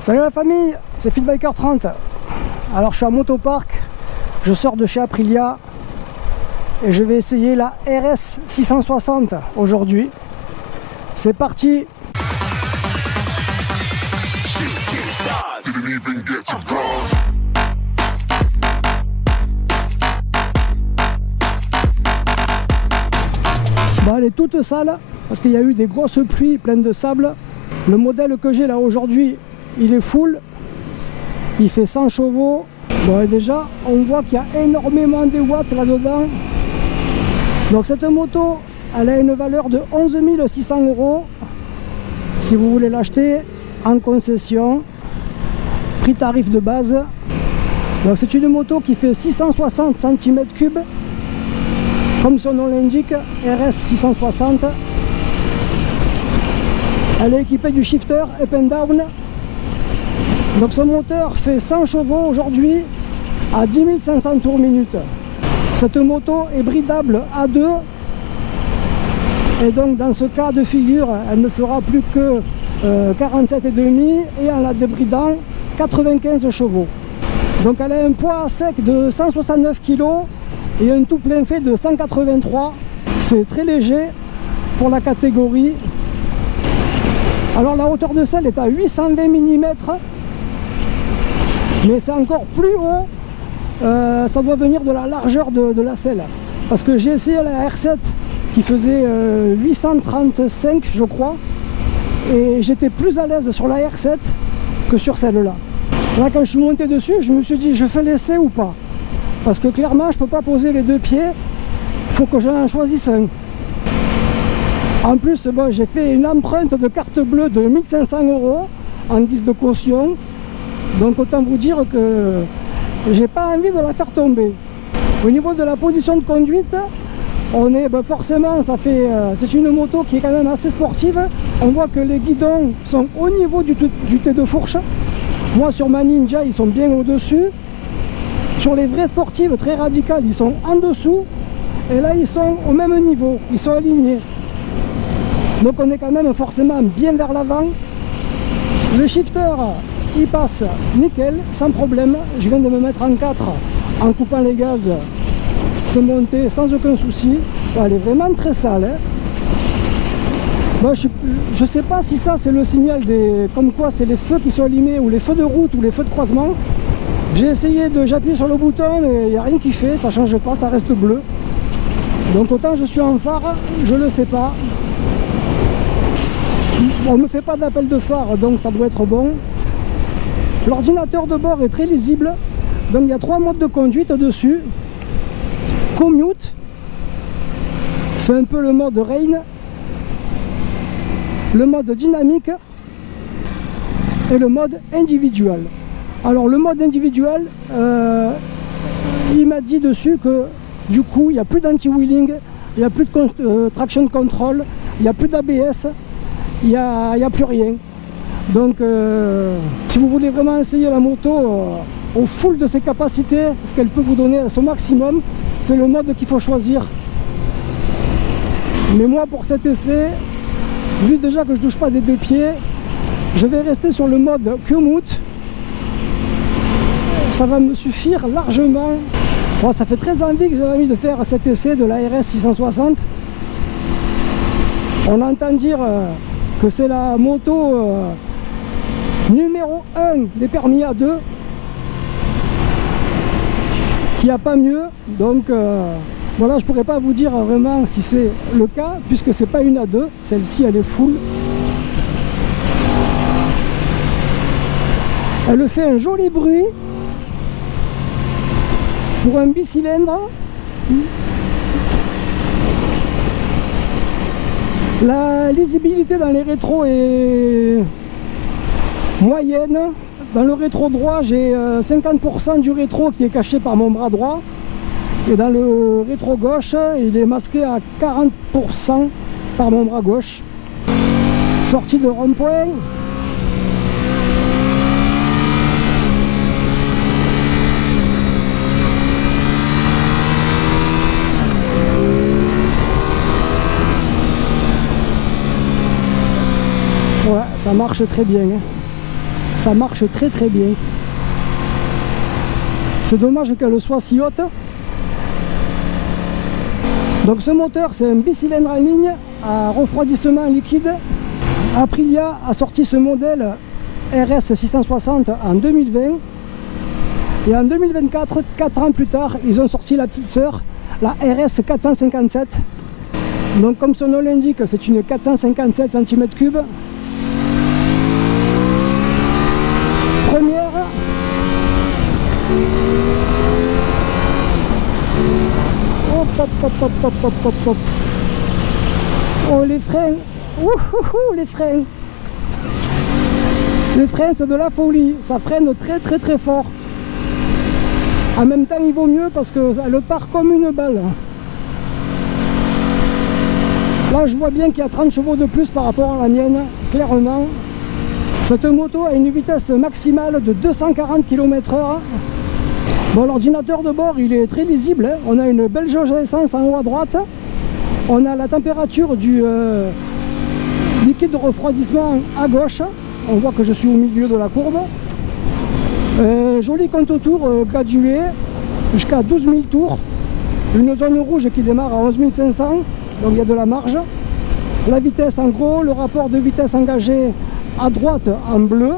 Salut la famille, c'est Fitbiker 30. Alors je suis à Motopark, je sors de chez Aprilia et je vais essayer la RS 660 aujourd'hui. C'est parti. Bon, elle est toute sale parce qu'il y a eu des grosses pluies pleines de sable. Le modèle que j'ai là aujourd'hui, il est full, il fait 100 chevaux. Bon, et déjà on voit qu'il y a énormément de watts là-dedans. Donc cette moto, elle a une valeur de 11 600 €. Si vous voulez l'acheter en concession, prix tarif de base. Donc c'est une moto qui fait 660 cm3, comme son nom l'indique, RS 660. Elle est équipée du shifter up and down. Donc son moteur fait 100 chevaux aujourd'hui à 10 500 tours minute. Cette moto est bridable à 2. Et donc dans ce cas de figure, elle ne fera plus que 47,5 et en la débridant 95 chevaux. Donc elle a un poids à sec de 169 kg et un tout plein fait de 183. C'est très léger pour la catégorie. Alors la hauteur de selle est à 820 mm, mais c'est encore plus haut, ça doit venir de la largeur de la selle. Parce que j'ai essayé la R7 qui faisait 835 je crois, et j'étais plus à l'aise sur la R7 que sur celle-là. Là quand je suis monté dessus, je me suis dit je fais l'essai ou pas, parce que clairement je peux pas poser les deux pieds, il faut que j'en choisisse un. En plus, bon, j'ai fait une empreinte de carte bleue de 1500 € en guise de caution. Donc autant vous dire que j'ai pas envie de la faire tomber. Au niveau de la position de conduite, on est forcément, c'est une moto qui est quand même assez sportive. On voit que les guidons sont au niveau du T de fourche. Moi sur ma Ninja, ils sont bien au-dessus. Sur les vraies sportives très radicales, ils sont en dessous. Et là, ils sont au même niveau, ils sont alignés. Donc on est quand même forcément bien vers l'avant. Le shifter, il passe nickel, sans problème. Je viens de me mettre en 4 en coupant les gaz. C'est monté sans aucun souci. Bon, elle est vraiment très sale. Hein. Bon, je sais pas si ça c'est le signal des... Comme quoi c'est les feux qui sont allumés, ou les feux de route, ou les feux de croisement. J'ai essayé j'appuyer sur le bouton, mais il n'y a rien qui fait, ça change pas, ça reste bleu. Donc autant je suis en phare, je le sais pas. On ne me fait pas d'appel de phare, donc ça doit être bon. L'ordinateur de bord est très lisible. Donc il y a 3 modes de conduite dessus. Commute, c'est un peu le mode rain. Le mode dynamique et le mode individuel. Alors le mode individuel, il m'a dit dessus que du coup il n'y a plus d'anti-wheeling, il n'y a plus de traction control, il n'y a plus d'ABS. Il n'y a plus rien. Donc si vous voulez vraiment essayer la moto au full de ses capacités, ce qu'elle peut vous donner à son maximum, c'est le mode qu'il faut choisir. Mais moi pour cet essai, vu déjà que je ne touche pas des deux pieds, je vais rester sur le mode Commute. Ça va me suffire largement. Bon, ça fait très envie que j'ai envie de faire cet essai de la RS 660. On entend dire que c'est la moto numéro 1 des permis A2, qu'il n'y a pas mieux. Donc voilà, je pourrais pas vous dire vraiment si c'est le cas, puisque c'est pas une A2, celle-ci elle est full. Elle fait un joli bruit pour un bicylindre. La lisibilité dans les rétros est moyenne. Dans le rétro droit, j'ai 50% du rétro qui est caché par mon bras droit. Et dans le rétro gauche, il est masqué à 40% par mon bras gauche. Sortie de rond-point. Ouais, ça marche très bien. ça marche très très bien. C'est dommage qu'elle soit si haute. Donc ce moteur, c'est un bicylindre en ligne à refroidissement liquide. Aprilia a sorti ce modèle RS 660 en 2020. Et en 2024, 4 ans plus tard, ils ont sorti la petite sœur, la RS 457. Donc comme son nom l'indique, c'est une 457 cm3. Première. Hop, hop, hop, hop, hop, hop, hop, hop. Oh, les freins. Les freins. Les freins, c'est de la folie. Ça freine très très très fort. En même temps, il vaut mieux parce qu'elle part comme une balle. Là, je vois bien qu'il y a 30 chevaux de plus par rapport à la mienne, clairement. Cette moto a une vitesse maximale de 240 km/h. Bon, l'ordinateur de bord, il est très lisible, hein. On a une belle jauge d'essence en haut à droite. On a la température du liquide de refroidissement à gauche. On voit que je suis au milieu de la courbe. Joli compte autour gradué jusqu'à 12 000 tours. Une zone rouge qui démarre à 11 500, donc il y a de la marge. La vitesse en gros, le rapport de vitesse engagé à droite en bleu.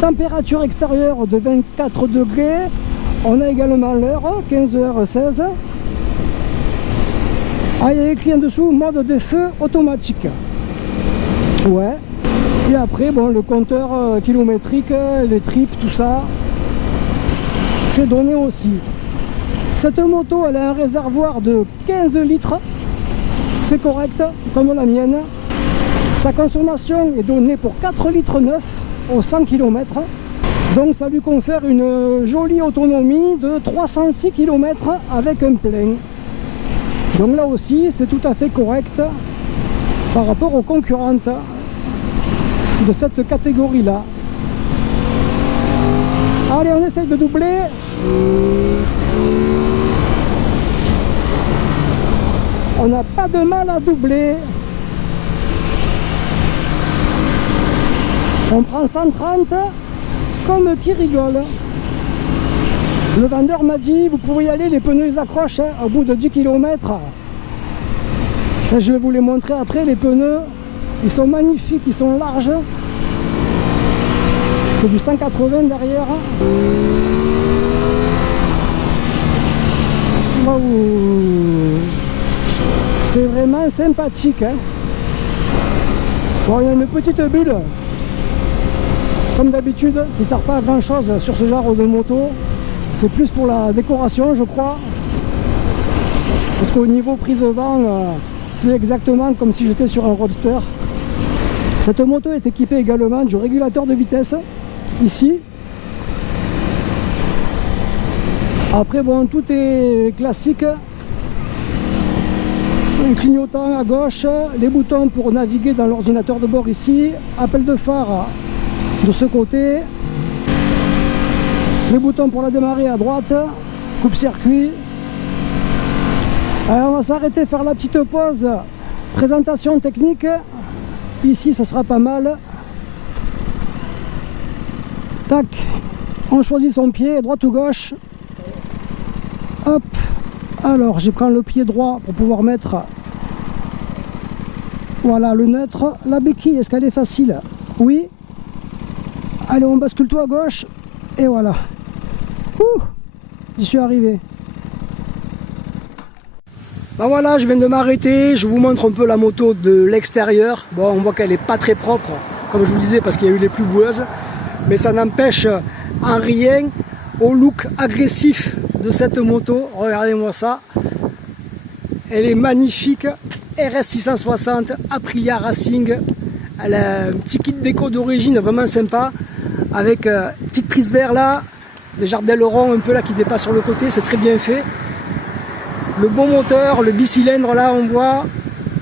Température extérieure de 24 degrés. On a également l'heure, 15h16. Ah, il y a écrit en dessous mode de feu automatique. Ouais. Et après, bon, le compteur kilométrique, les tripes, tout ça, c'est donné aussi. Cette moto, elle a un réservoir de 15 litres. C'est correct, comme la mienne. Sa consommation est donnée pour 4 litres 9 au 100 km. Donc ça lui confère une jolie autonomie de 306 km avec un plein. Donc là aussi, c'est tout à fait correct par rapport aux concurrentes de cette catégorie-là. Allez, on essaye de doubler. On n'a pas de mal à doubler. On prend 130 comme qui rigole. Le vendeur m'a dit, vous pouvez y aller, les pneus ils accrochent hein, au bout de 10 km. Je vais vous les montrer après, les pneus. Ils sont magnifiques, ils sont larges. C'est du 180 derrière. Waouh. C'est vraiment sympathique. Hein. Bon, il y a une petite bulle, comme d'habitude, qui ne sert pas à grand chose sur ce genre de moto. C'est plus pour la décoration, je crois. Parce qu'au niveau prise vent, c'est exactement comme si j'étais sur un roadster. Cette moto est équipée également du régulateur de vitesse, ici. Après, bon, tout est classique. Un clignotant à gauche, les boutons pour naviguer dans l'ordinateur de bord ici, appel de phare de ce côté, les boutons pour la démarrer à droite, coupe-circuit. Alors on va s'arrêter, faire la petite pause, présentation technique. Ici, ça sera pas mal. Tac, on choisit son pied, droite ou gauche. Hop, alors je prends le pied droit pour pouvoir mettre, voilà, le neutre. La béquille, est-ce qu'elle est facile? Oui. Allez, on bascule tout à gauche, et voilà. Ouh, j'y suis arrivé. Ben voilà, je viens de m'arrêter, je vous montre un peu la moto de l'extérieur. Bon, on voit qu'elle n'est pas très propre, comme je vous disais, parce qu'il y a eu les plus boueuses. Mais ça n'empêche en rien au look agressif de cette moto. Regardez-moi ça. Elle est magnifique. RS 660 Aprilia Racing. Elle a un petit kit déco d'origine vraiment sympa. Avec une petite prise d'air là. Des jardins ailerons un peu là qui dépassent sur le côté. C'est très bien fait. Le bon moteur, le bicylindre là, on voit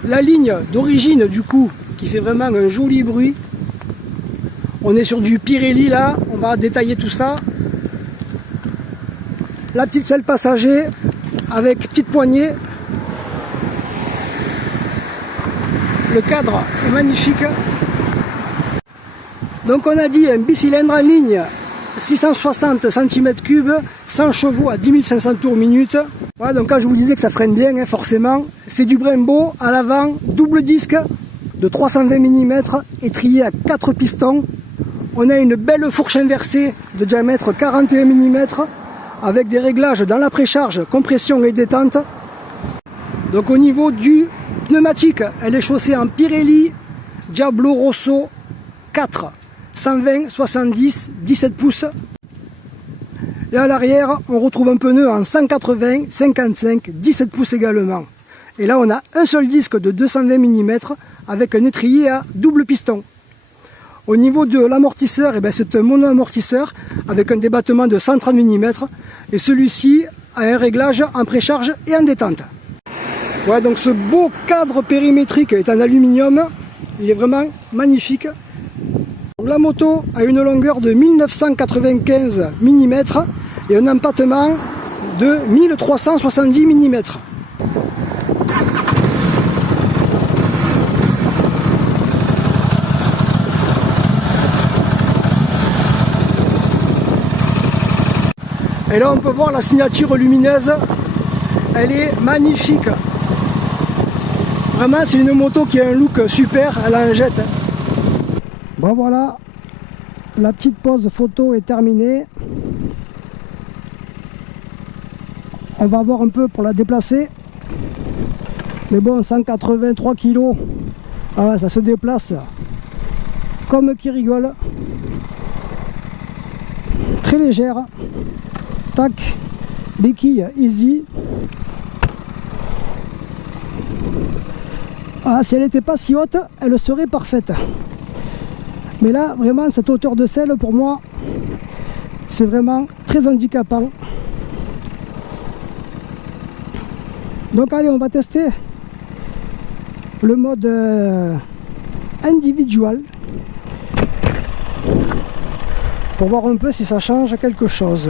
la ligne d'origine du coup qui fait vraiment un joli bruit. On est sur du Pirelli là, on va détailler tout ça. La petite selle passager avec petite poignée. Le cadre est magnifique. Donc on a dit un bicylindre en ligne, 660 cm3, 100 chevaux à 10 500 tours minute. Voilà, donc quand je vous disais que ça freine bien, hein, forcément, c'est du Brembo à l'avant, double disque de 320 mm, étrié à 4 pistons. On a une belle fourche inversée de diamètre 41 mm, avec des réglages dans la précharge, compression et détente. Donc au niveau du pneumatique, elle est chaussée en Pirelli Diablo Rosso 4. 120, 70, 17 pouces. Et à l'arrière, on retrouve un pneu en 180, 55, 17 pouces également. Et là, on a un seul disque de 220 mm avec un étrier à double piston. Au niveau de l'amortisseur, c'est un mono-amortisseur avec un débattement de 130 mm. Et celui-ci a un réglage en précharge et en détente. Voilà, donc ce beau cadre périmétrique est en aluminium. Il est vraiment magnifique. La moto a une longueur de 1995 mm et un empattement de 1370 mm. Et là on peut voir la signature lumineuse, elle est magnifique. Vraiment c'est une moto qui a un look super, elle a un jet. Bon voilà, la petite pause photo est terminée. On va voir un peu pour la déplacer. Mais bon, 183 kg, ah, ça se déplace comme qui rigole. Très légère. Tac, béquille easy. Ah, si elle n'était pas si haute, elle serait parfaite. Mais là, vraiment, cette hauteur de selle, pour moi, c'est vraiment très handicapant. Donc allez, on va tester le mode individual pour voir un peu si ça change quelque chose.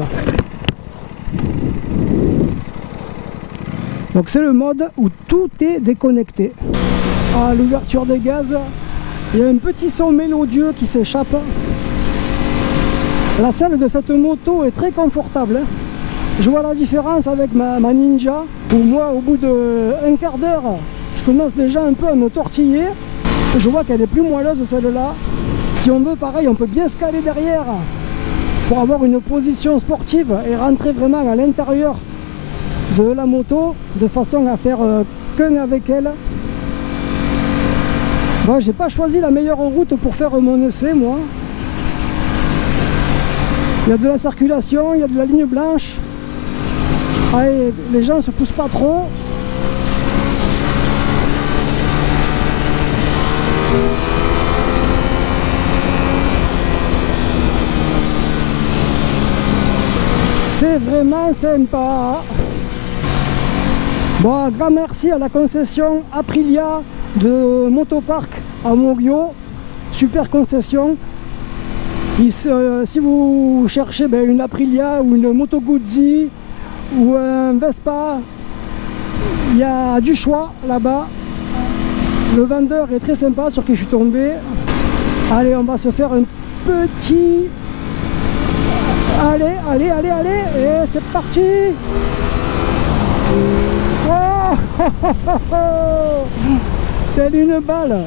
Donc c'est le mode où tout est déconnecté. Ah, l'ouverture des gaz. Il y a un petit son mélodieux qui s'échappe. La selle de cette moto est très confortable. Hein. Je vois la différence avec ma Ninja, où moi, au bout d'un quart d'heure, je commence déjà un peu à me tortiller. Je vois qu'elle est plus moelleuse celle-là. Si on veut, pareil, on peut bien se caler derrière pour avoir une position sportive et rentrer vraiment à l'intérieur de la moto, de façon à faire qu'un avec elle. Bon, j'ai pas choisi la meilleure route pour faire mon essai, moi. Il y a de la circulation, il y a de la ligne blanche. Allez, les gens se poussent pas trop. C'est vraiment sympa. Bon, un grand merci à la concession Aprilia de Motopark à Morio, super concession. Si vous cherchez une Aprilia ou une Moto Guzzi ou un Vespa, il y a du choix là-bas. Le vendeur est très sympa, sur qui je suis tombé. Allez, on va se faire un petit... Allez, et c'est parti. Oh, telle une balle.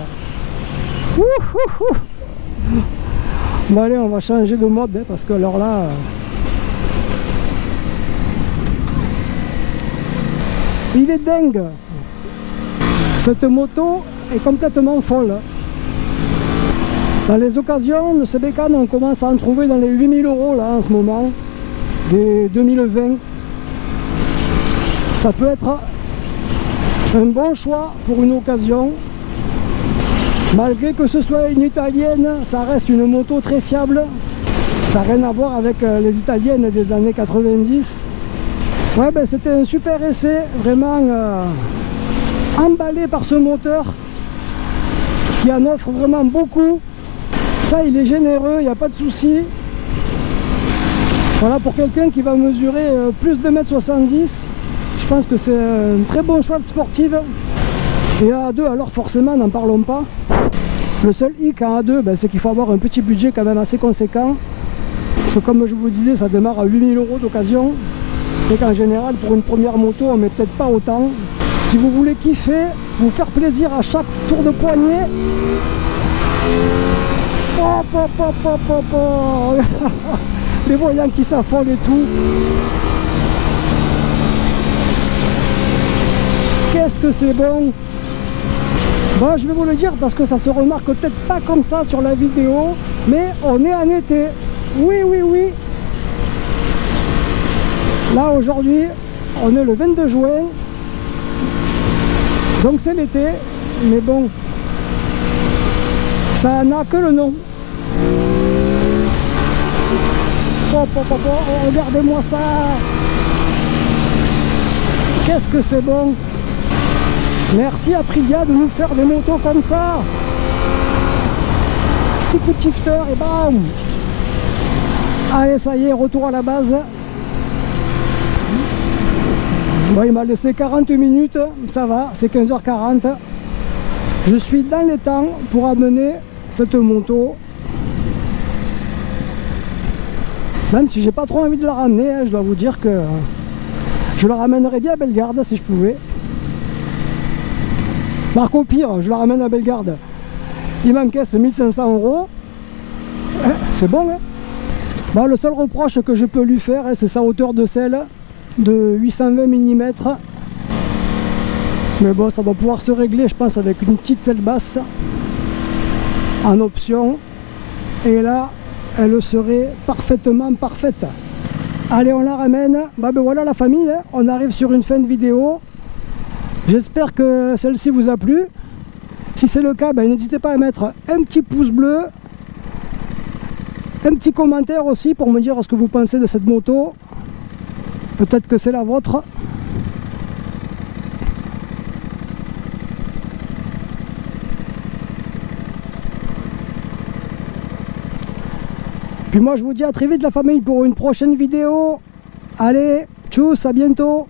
Bon allez, on va changer de mode hein, parce que alors là il est dingue. Cette moto est complètement folle. Dans les occasions de ces bécanes, on commence à en trouver dans les 8000 € là en ce moment, des 2020. Ça peut être un bon choix pour une occasion. Malgré que ce soit une italienne, ça reste une moto très fiable. Ça n'a rien à voir avec les italiennes des années 90. Ouais, c'était un super essai, vraiment emballé par ce moteur qui en offre vraiment beaucoup. Ça, il est généreux, il n'y a pas de souci. Voilà, pour quelqu'un qui va mesurer plus de 1,70 m, je pense que c'est un très bon choix de sportive. Et à deux, alors forcément, n'en parlons pas. Le seul hic en A2, ben, c'est qu'il faut avoir un petit budget quand même assez conséquent. Parce que comme je vous disais, ça démarre à 8000 € d'occasion. Et qu'en général, pour une première moto, on met peut-être pas autant. Si vous voulez kiffer, vous faire plaisir à chaque tour de poignet. Les voyants qui s'affolent et tout. Qu'est-ce que c'est bon! Bon, je vais vous le dire parce que ça se remarque peut-être pas comme ça sur la vidéo, mais on est en été. Oui, oui, oui. Là, aujourd'hui, on est le 22 juin. Donc c'est l'été, mais bon, ça n'a que le nom. Regardez-moi ça. Qu'est-ce que c'est bon! Merci Aprilia de nous faire des motos comme ça. Petit coup de shifter et bam. Allez, ça y est, retour à la base. Bon, il m'a laissé 40 minutes, ça va, c'est 15h40. Je suis dans les temps pour amener cette moto. Même si j'ai pas trop envie de la ramener, hein, je dois vous dire que je la ramènerais bien à Bellegarde si je pouvais. Marc, au pire, je la ramène à Bellegarde. Il m'encaisse 1500 €. C'est bon, hein? Bon, le seul reproche que je peux lui faire, hein, c'est sa hauteur de selle de 820 mm. Mais bon, ça va pouvoir se régler, je pense, avec une petite selle basse en option. Et là, elle serait parfaitement parfaite. Allez, on la ramène. Bah, ben voilà la famille, hein. On arrive sur une fin de vidéo. J'espère que celle-ci vous a plu. Si c'est le cas, ben, n'hésitez pas à mettre un petit pouce bleu, un petit commentaire aussi pour me dire ce que vous pensez de cette moto. Peut-être que c'est la vôtre. Puis moi je vous dis à très vite la famille pour une prochaine vidéo. Allez, tchuss, à bientôt.